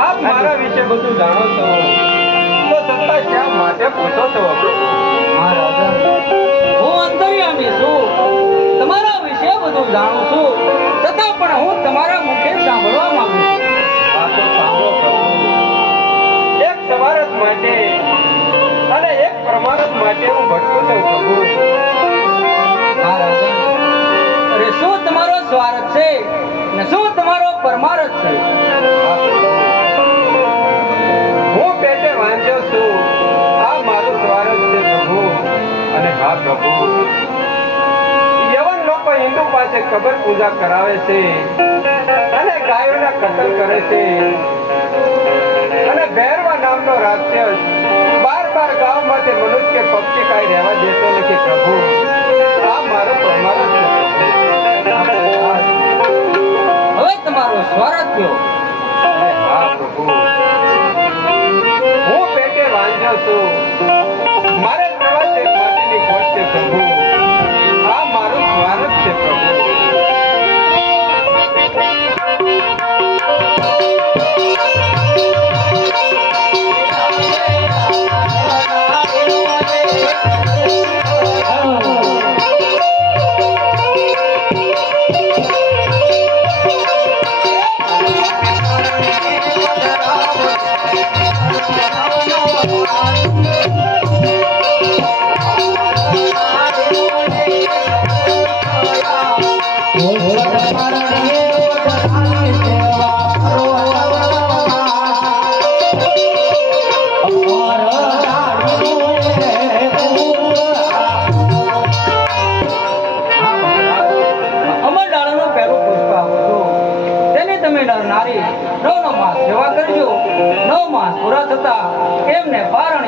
આપ મારા વિશે બધું જાણો છો. તો સત્તા શા માટે પૂછો છો? મહારાજા, હું અંતર્યામી છું. તમારા વિશે બધું જાણું છું. છતાં પણ હું તમારા મુખે સાંભળવા માંગુ છું. એક સવારત માટે અને એક પ્રમાણત માટે હું ભટકું છું પ્રભુ. શું તમારો સ્વાર્થ છે? ને શું તમારો પરમારથ છે? હા પ્રભુ યવન લોકો હિન્દુ પાસે કબર પૂજા કરાવે છે અને ગાયોના કતલ કરે છે. અને ભેરવા નામનો રાક્ષસ બાર બાર ગામમાંથી મનુષ્ય કે પક્ષી કાંઈ રહેવા દેતો નથી પ્રભુ. આ મારો પરમારો. હવે તમારો સ્વાર્થ કયો? હા પ્રભુ. હું પેટે વાંચ્યો છું.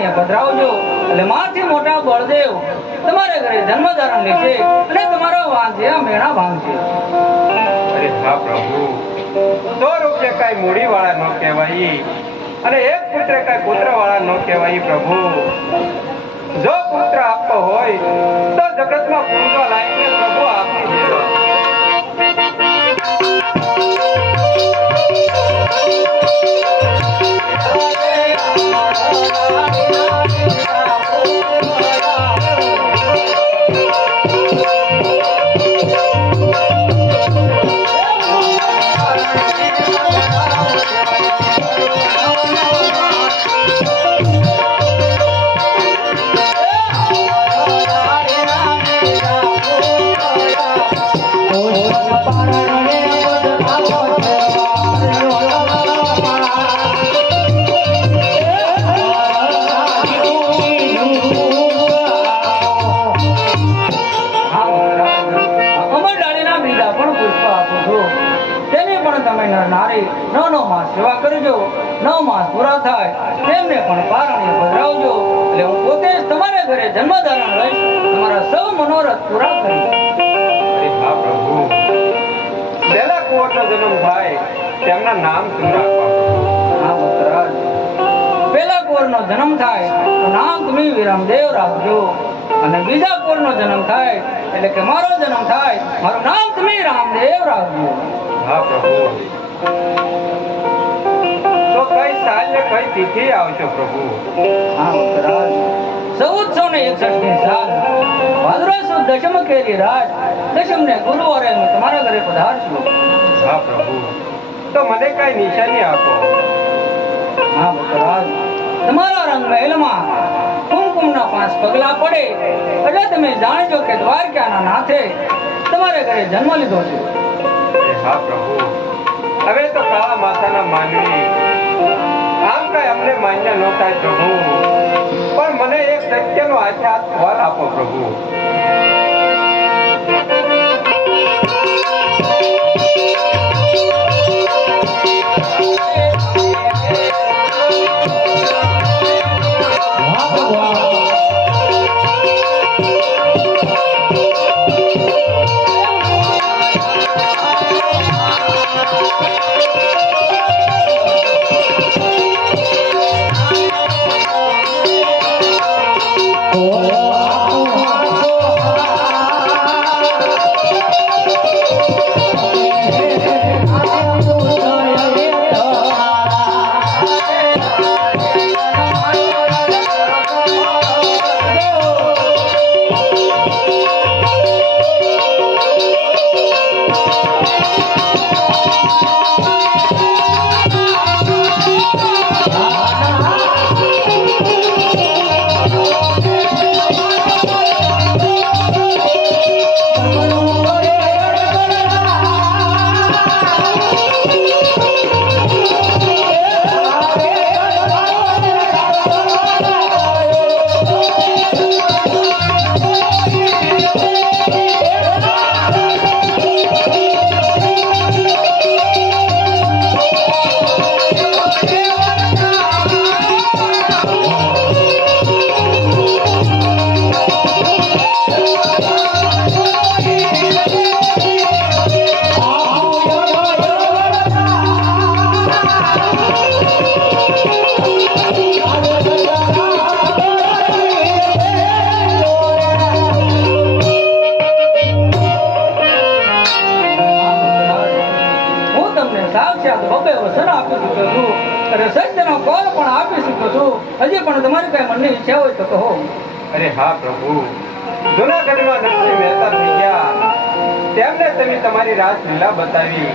એમને પધરાવજો એટલે માથી મોટા બળદેવ તમારે ઘરે જન્મ ધારણ લેશે અને તમારા વાંધ્યા મેળા ભાંગશે. અરે હા પ્રભુ. સો રૂપિયા કાંઈ મૂડી વાળા ન કહેવાય. અને એક પુત્ર કાંઈ પુત્ર વાળા ન કહેવાય પ્રભુ. જો પુત્ર આપતો હોય, તો જગતમાં પૂરવા લાયક પ્રભુ. Thank you. તમે નર નારી નવ નવ માસ સેવા કરજો નવ માસ પૂરા થાય તેમને પણ પારણીય પધરાવજો એટલે હું પોતે જ તમારા ઘરે જન્મધારણ લઈશ તમારા સૌ મનોરથ પૂરા અરે પહેલા કુંવરનો જન્મ થાય તેમના નામ શું રાખવા પેલા કુંવરનો જન્મ થાય નામ તમે વિરામદેવ રાખજો. અને બીજા કુંવરનો જન્મ થાય એટલે કે મારો જન્મ થાય મારું નામ તમે રામદેવ રાખજો હા પ્રભુ. તો કઈ સાલ કઈ તિથિ આવશો પ્રભુ? હા પુત્રરાજ ચૌદસો ને એકસઠની સાલ. ભાદરવા સુદ દશમ કેરી રાત. દશમ ને ગુરુવારે હું તમારા ઘરે પધારશું. હા પ્રભુ. તો મને કઈ નિશાની આપો. હા તમારા રંગ મહેલમાં કુમકુમના પાંચ પગલા પડે. એટલે તમે જાણજો કે દ્વારકાના નાથે તમારે ઘરે જન્મ લીધો છે. હા, પ્રભુ. હવે તો કાળા માતાના માનવી આમ કઈ અમને માન્ય ન થાય, પ્રભુ. પણ મને એક સત્યનો હાથ સવાલ આપો, પ્રભુ. દર્શન આપી ચૂક્યો છું. અને સત્યનો કોલ પણ આપી ચૂક્યો છું. હજી પણ તમારી કઈ મનની ઈચ્છા હોય તો કહો. અરે હા પ્રભુ. જુનાગઢમાં નરસિંહ મહેતા થઈ ગયા. તેમને તમે તમારી રાસલીલા બતાવી.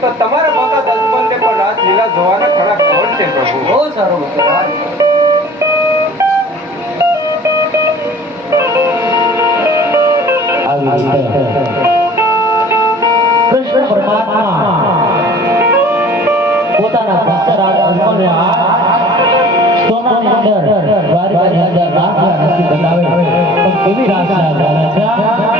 તો તમારા પોતા દસમનને પણ રાસલીલા જોવાના ખરા કોણ છે પ્રભુ? બહુ સારું કૃષ્ણ પરમાત્મા. પોતાના ભક્ત રાજા હનુમાનને આ સોનાની અંદર દ્વારકાની અંદર રાસના નથી બનાવે. પણ કેવી બતાવે છે